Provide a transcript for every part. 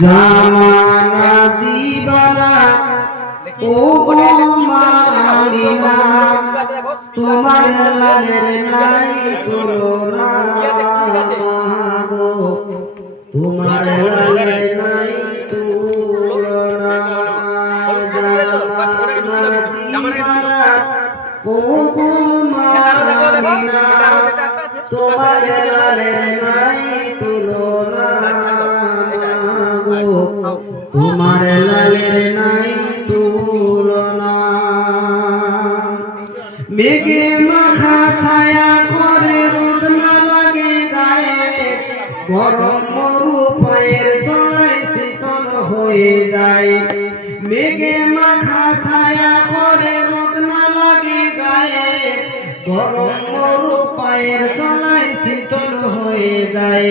জামানা দিবানা ও গো মামিনা তোমার লালের নাই তুলনা তোমার লালের নাই তুলনা জামানা দিবানা ও গো মামিনা তোমার লালের নাই তুলনা। তোমার লালের নাই তুলনা। মেঘে মাখা ছায়া করে রোদ না লাগে গায়ে। গরম মরু পায়ের তলায় শীতল হয়ে যায়। মেঘে মাখা ছায়া করে রোদ না লাগে গায়ে। গরম মরু শীতল হয়ে যায়।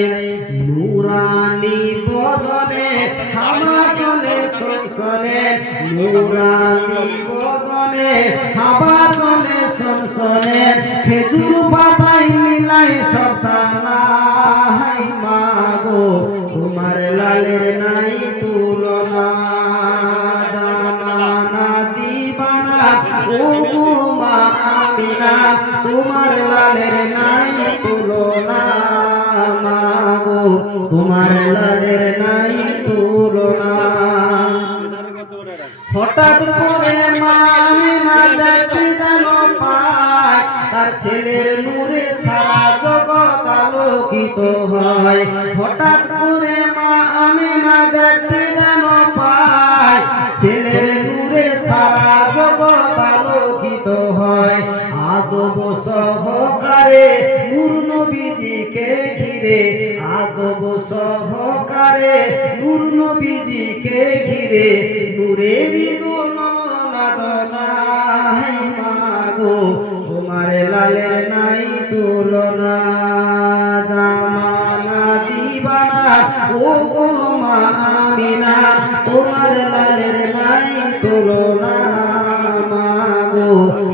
নুরানি বদনে হাওয়া চলে সনসনে নুরানি বদনে হাওয়া চলে সনসনে খেজুর পাতায় মিলাই সপ্তাহ মাগো তোমার লালের নাই তোমার লালের নাই তুলনা মাগো। তোমার লালের নাই তুলনা হঠাৎ করে মা আমিনা দেখতে যেন পায়, তার ছেলের নূরে সারা জগৎ আলোকিত হয়। হঠাৎ করে মা আমিনা দেখতে যেন পায় আদব সহকারে নূর নবীজিকে ঘিরে আদব সহকারে নূর নবীজিকে ঘিরে দোলনা মাগো, তোমার লালের নাই তুলনা। জামানা দিবানা, ও মা আমিনা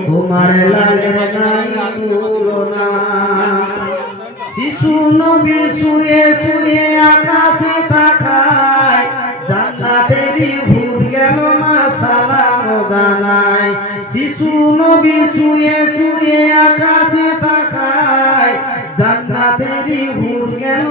তোমার নাই শিশু নবী শুয়ে শুয়ে আকাশে ভুল গেল না সালাম জানায়। শিশু নবী শুয়ে শুয়ে আকাশে তাকায় জান্নাতেরই ভুল গেল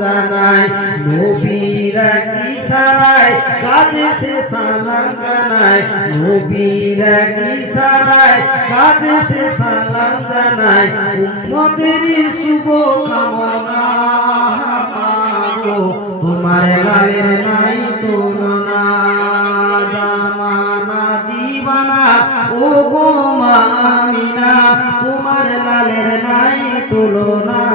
জানায় নবীরা ইশারায় কাজে সে সালাম জানায় নবীরা ইশারায় কাজে সে সালাম জানায় উম্মতেরই শুভ কামনা তোমার লালের নাই তুলনা জামানা ও গো মামিনা, তোমার লালের নাই তুলনা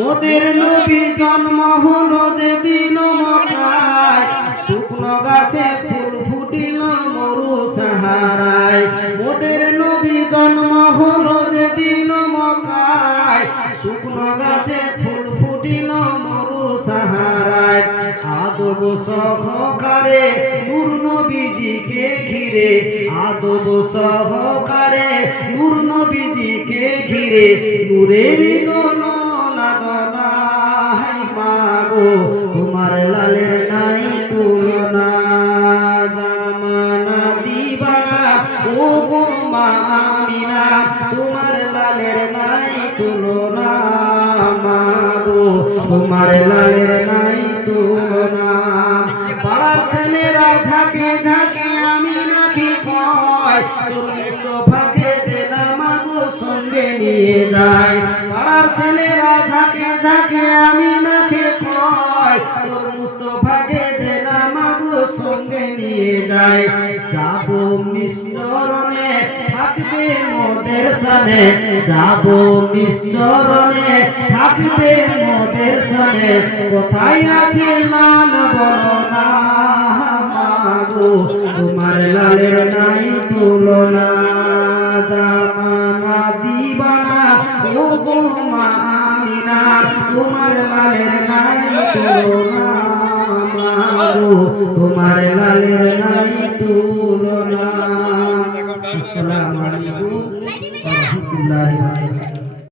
মোদের নবী জন্ম হলো যেদিন মকায় শুকনো গাছে ফুল ফুটিল মরু সাহারায়। মোদের নবী জন্ম হলো যেদিন মকায় শুকনো গাছে ফুল ফুটিল মরু সাহারায়। আদব সহকারে নূর নবীজিকে ঘিরে। আদব সহকারে নূর নবীজিকে ঘিরে। নূরের দোলা তোমার লালের নাই তুলনা। জামানা দিবানা ও গো মা আমিনা, তোমার লালের নাই তুলনা মাগো তোমার লালের নাই তুলনা। পাড়ার ছেলেরা ঝাঁকে ঝাঁকে আমি নাকি তোর মুস্তফাকে দেনা মাগো সঙ্গে নিয়ে যায়। পাড়ার ছেলেরা ঝাঁকে ঝাঁকে আমি নিয়ে যায়। যাব নিশ্চরণে, থাকবে মোদের সানে যাব নিশ্চরণে, থাকবে মোদের সানে কোথায় আছে লাল মাগো, তোমার লালের নাই তুলনা। জামানা দিবানা ও গো মা আমিনা তোমার লালের নাই তুলনা। তোমার লালের নাই তুলনা